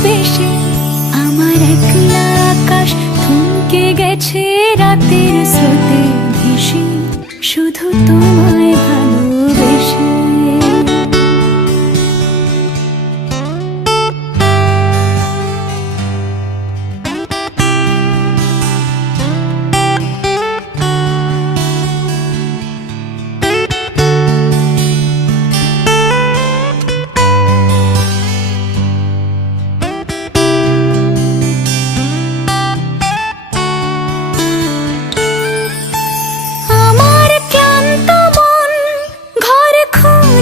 ভালোবেসে আমার একলা আকাশ থমকে গেছে রাতের স্রোতে ভেসে। শুধু তোমায়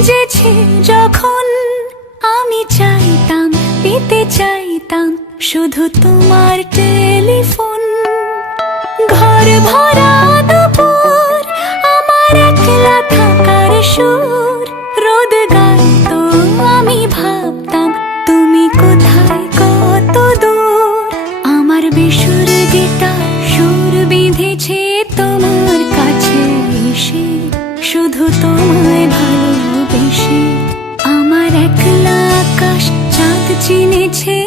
খুঁজেছে যখন আমি চাইতাম পেতে চাইতাম শুধু তোমার টেলিফোন। ঘর ভরা দুপুর, আমার একলা থাকার সুর। রোদ গাইতো আমি ভাবতাম, তুমি কোথায় কত দূর? আমার বেসুর গিটার সুর বিঁধেছে তোমার কাছে এসে, শুধু তোমায় ছেড়ে